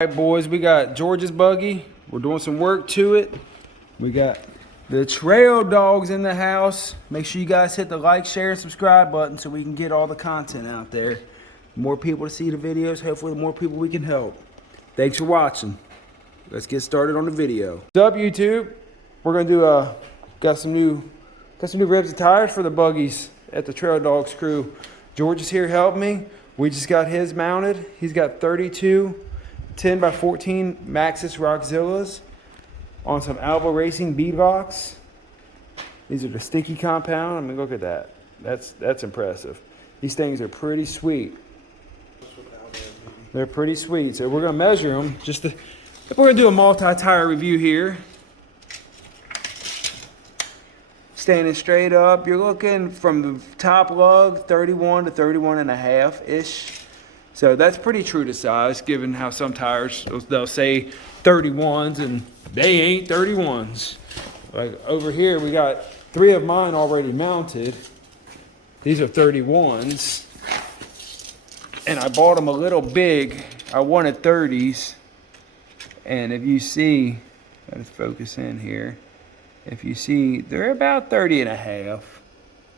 All right, boys, we got George's buggy. We're doing some work to it. We got the trail dogs in the house. Make sure you guys hit the like, share, and subscribe button so we can get all the content out there. More people to see the videos. Hopefully, the more people we can help. Thanks for watching. Let's get started on the video. What's up, YouTube? We're gonna do got some new ribs and tires for the buggies at the Trail Dogs crew. George is here helping me. We just got his mounted. He's got 32 10 by 14 Maxxis Roxxzillas on some Alba Racing bead box. These are the sticky compound. I mean, look at that. That's impressive. These things are pretty sweet. They're pretty sweet. So we're gonna measure them. We're gonna do a multi-tire review here. Standing straight up, you're looking from the top lug 31 to 31 and a half ish. So that's pretty true to size, given how some tires, they'll say 31s and they ain't 31s. Like over here, we got 3 of mine already mounted. These are 31s. And I bought them a little big. I wanted 30s. And if you see, let's focus in here. If you see, they're about 30 and a half.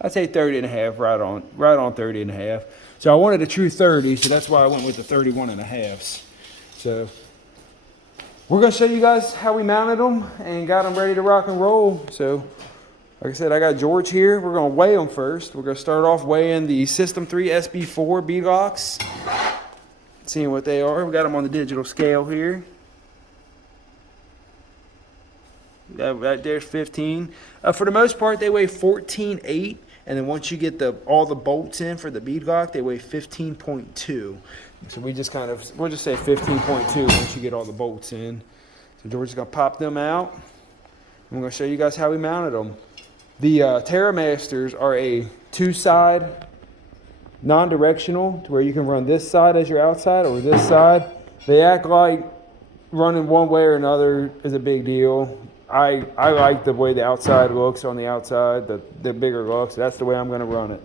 I'd say 30 and a half, right on 30 and a half. So I wanted a true 30, so that's why I went with the 31 and a halves. So we're gonna show you guys how we mounted them and got them ready to rock and roll. So like I said, I got George here. We're gonna weigh them first. We're gonna start off weighing the System 3 SB4 bead locks, seeing what they are. We got them on the digital scale here. Right there's 15. For the most part, they weigh 14.8. And then once you get all the bolts in for the bead lock, they weigh 15.2. So we'll just say 15.2 once you get all the bolts in. So George is gonna pop them out. And we're gonna show you guys how we mounted them. The Terra Masters are a 2-side non-directional to where you can run this side as your outside or this side. They act like running one way or another is a big deal. I like the way the outside looks on the outside, the bigger looks. That's the way I'm going to run it.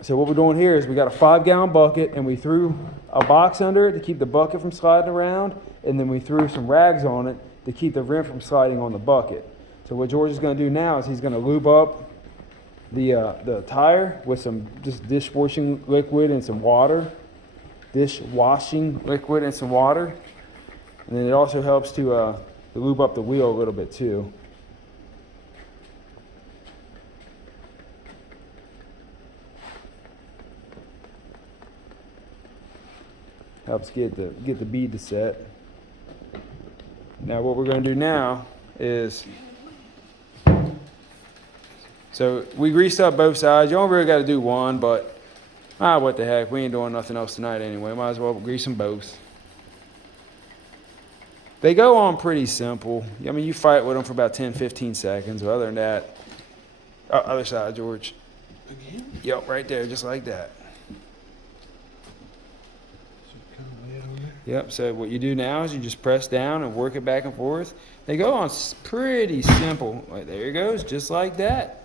So what we're doing here is we got a 5-gallon bucket and we threw a box under it to keep the bucket from sliding around, and then we threw some rags on it to keep the rim from sliding on the bucket. So what George is going to do now is he's going to lube up the tire with some just dishwashing liquid and some water. Dishwashing liquid and some water. And then it also helps to lube up the wheel a little bit too. Helps get the bead to set. Now what we're going to do now is, so we greased up both sides. You only really got to do one, but what the heck, we ain't doing nothing else tonight anyway. Might as well grease them both. They go on pretty simple. I mean, you fight with them for about 10-15 seconds. But other than that, other side, George. Again? Yep, right there, just like that. Yep, so what you do now is you just press down and work it back and forth. They go on pretty simple. Right, there it goes, just like that.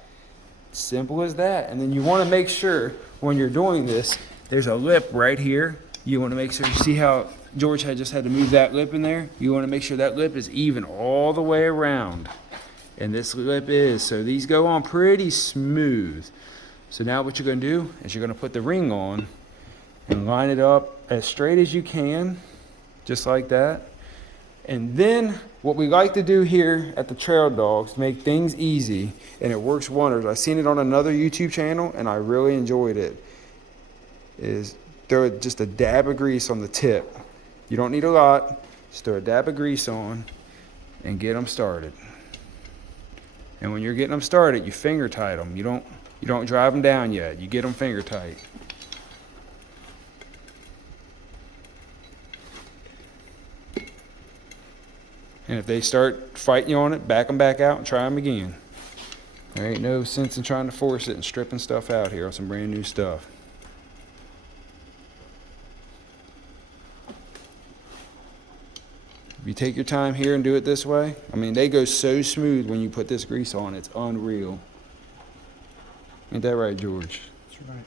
Simple as that. And then you want to make sure when you're doing this, there's a lip right here. You want to make sure, you see how George just had to move that lip in there? You want to make sure that lip is even all the way around. And this lip is. So these go on pretty smooth. So now what you're going to do is you're going to put the ring on and line it up as straight as you can, just like that. And then what we like to do here at the Trail Dogs to make things easy, and it works wonders. I've seen it on another YouTube channel and I really enjoyed it, is throw just a dab of grease on the tip. You don't need a lot. Just throw a dab of grease on and get them started. And when you're getting them started, you finger tight them. You don't drive them down yet. You get them finger tight. And if they start fighting you on it, back them back out and try them again. There ain't no sense in trying to force it and stripping stuff out here on some brand new stuff. If you take your time here and do it this way, I mean, they go so smooth when you put this grease on, it's unreal. Ain't that right, George? That's right.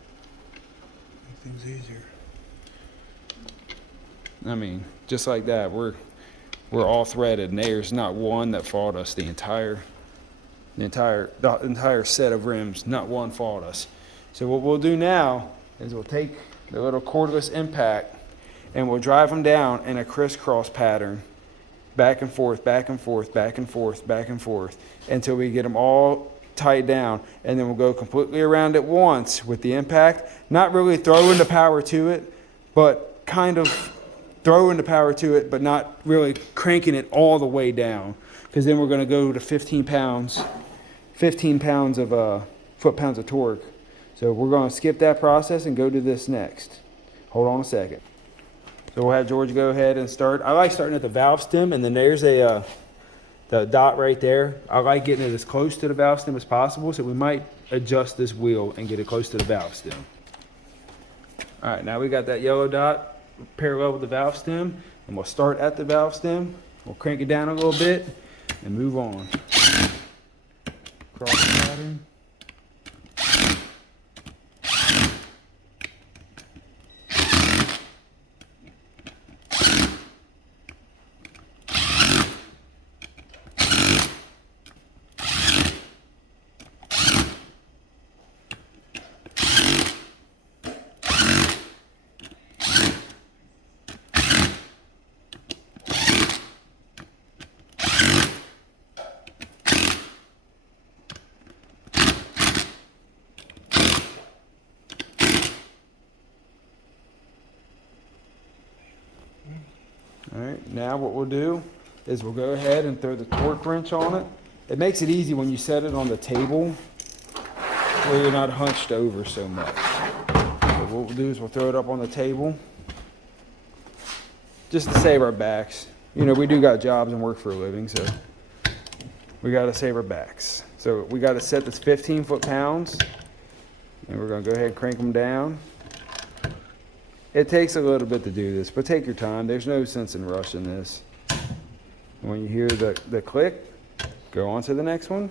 Make things easier. I mean, just like that, we're all threaded, and there's not one that faulted us. The entire set of rims, not one faulted us. So what we'll do now is we'll take the little cordless impact and we'll drive them down in a crisscross pattern, back and forth, back and forth, back and forth, back and forth, until we get them all tied down. And then we'll go completely around it once with the impact, not really throwing the power to it, but kind of throwing the power to it, but not really cranking it all the way down. Because then we're going to go to 15 pounds of foot-pounds of torque. So we're going to skip that process and go to this next. Hold on a second. So we'll have George go ahead and start. I like starting at the valve stem, and then there's the dot right there. I like getting it as close to the valve stem as possible, so we might adjust this wheel and get it close to the valve stem. All right, now we got that yellow dot parallel with the valve stem, and we'll start at the valve stem. We'll crank it down a little bit and move on. Cross pattern. All right, now what we'll do is we'll go ahead and throw the torque wrench on it. It makes it easy when you set it on the table where you're not hunched over so much. So what we'll do is we'll throw it up on the table just to save our backs. You know, we do got jobs and work for a living, so we got to save our backs. So we got to set this 15 foot-pounds, and we're going to go ahead and crank them down. It takes a little bit to do this, but take your time. There's no sense in rushing this. When you hear the click, go on to the next one.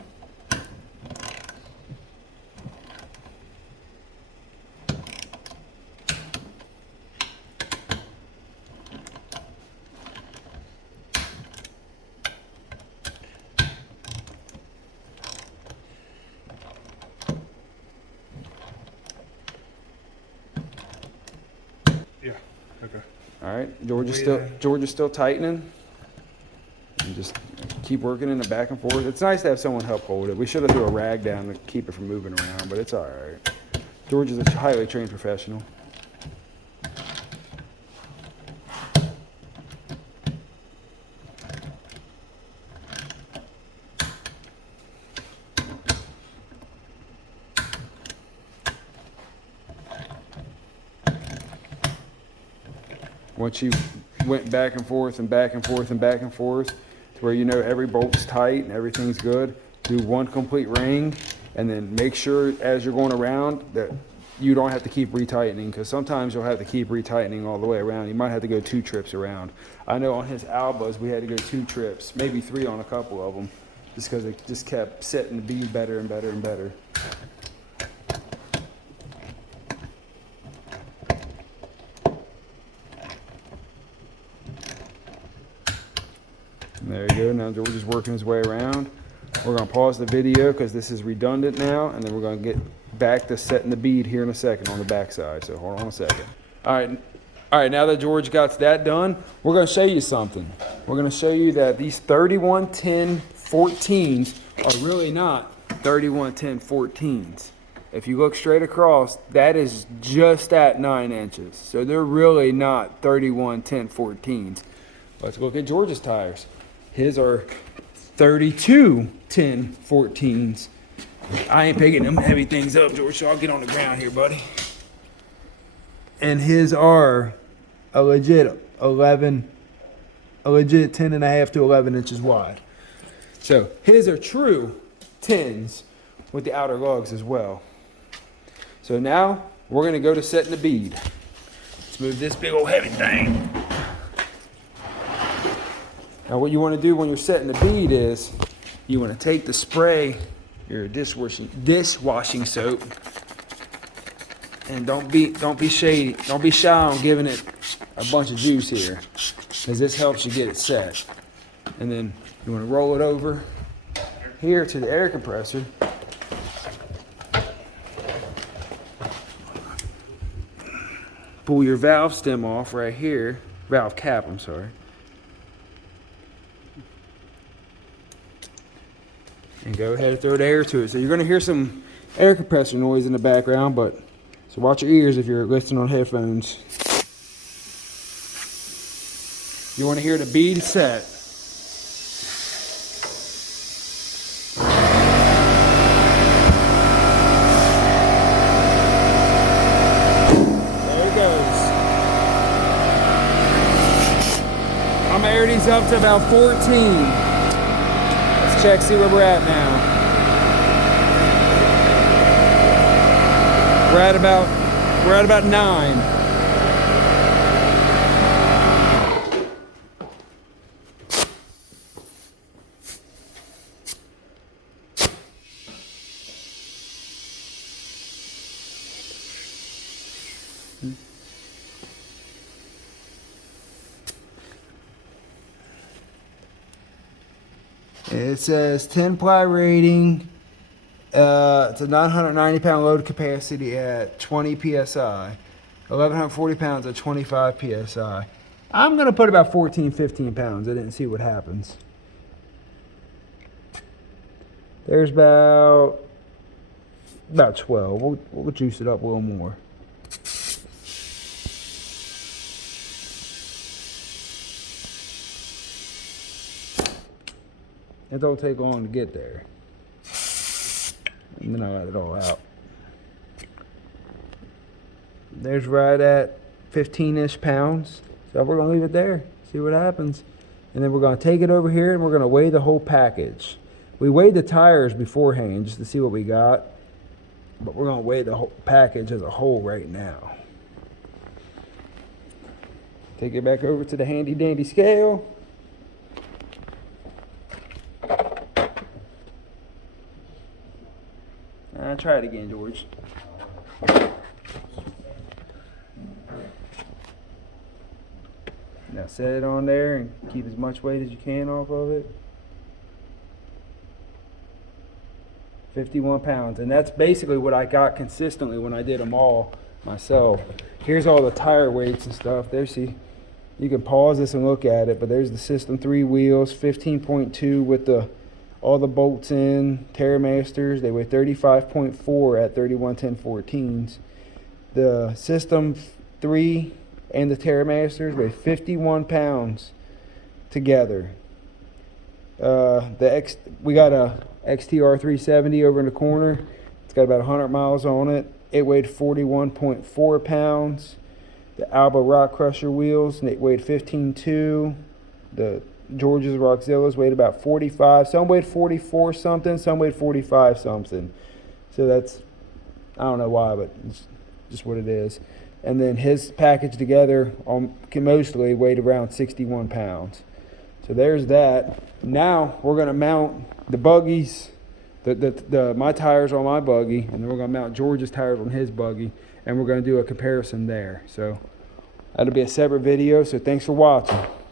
Yeah. Okay. All right, George is still tightening. And just keep working in it back and forth. It's nice to have someone help hold it. We should have threw a rag down to keep it from moving around, but it's all right. George is a highly trained professional. Once you went back and forth and back and forth and back and forth to where you know every bolt's tight and everything's good, do one complete ring, and then make sure as you're going around that you don't have to keep retightening, because sometimes you'll have to keep retightening all the way around. You might have to go 2 trips around. I know on his Albas we had to go 2 trips, maybe 3 on a couple of them, just because it just kept setting the bead better and better and better. There you go. Now George is working his way around. We're going to pause the video because this is redundant now, and then we're going to get back to setting the bead here in a second on the back side. So hold on a second. All right. Now that George got that done, we're going to show you something. We're going to show you that these 3110 14s are really not 3110 14s. If you look straight across, that is just at 9 inches. So they're really not 3110 14s. Let's look at George's tires. His are 3210 14s. I ain't picking them heavy things up, George, so I'll get on the ground here, buddy. And his are a legit 10 and a half to 11 inches wide. So his are true 10s with the outer lugs as well. So now we're gonna go to setting the bead. Let's move this big old heavy thing. Now what you want to do when you're setting the bead is you want to take the spray, your dishwashing soap, and don't be shady. Don't be shy on giving it a bunch of juice here, because this helps you get it set. And then you want to roll it over here to the air compressor. Pull your valve stem off right here, valve cap, I'm sorry. And go ahead and throw the air to it. So you're going to hear some air compressor noise in the background, but so watch your ears if you're listening on headphones. You want to hear the bead set. There it goes. I'm gonna air these up to about 14. Let's check, see where we're at now. We're at about 9. It says 10 ply rating. It's a 990 pound load capacity at 20 psi, 1140 pounds at 25 psi. I'm gonna put about 14, 15 pounds. I didn't see what happens. There's about 12. We'll juice it up a little more. It don't take long to get there. And then I'll let it all out. There's right at 15-ish pounds. So we're gonna leave it there, see what happens. And then we're gonna take it over here and we're gonna weigh the whole package. We weighed the tires beforehand just to see what we got, but we're gonna weigh the whole package as a whole right now. Take it back over to the handy dandy scale. Try it again, George. Now set it on there and keep as much weight as you can off of it. 51 pounds, and that's basically what I got consistently when I did them all myself. Here's all the tire weights and stuff. There, see, you can pause this and look at it, but there's the System 3 wheels, 15.2 with all the bolts in, TerraMasters. They weigh 35.4 at 311014s. The System 3 and the TerraMasters weigh 51 pounds together. We got a XTR370 over in the corner. It's got about 100 miles on it. It weighed 41.4 pounds. The Alba Rock Crusher wheels, they weighed 15.2. The George's Roxxzillas weighed about 45. Some weighed 44 something, some weighed 45 something. So that's, I don't know why, but it's just what it is. And then his package together mostly weighed around 61 pounds. So there's that. Now we're gonna mount the buggies, my tires on my buggy, and then we're gonna mount George's tires on his buggy, and we're gonna do a comparison there. So that'll be a separate video, so thanks for watching.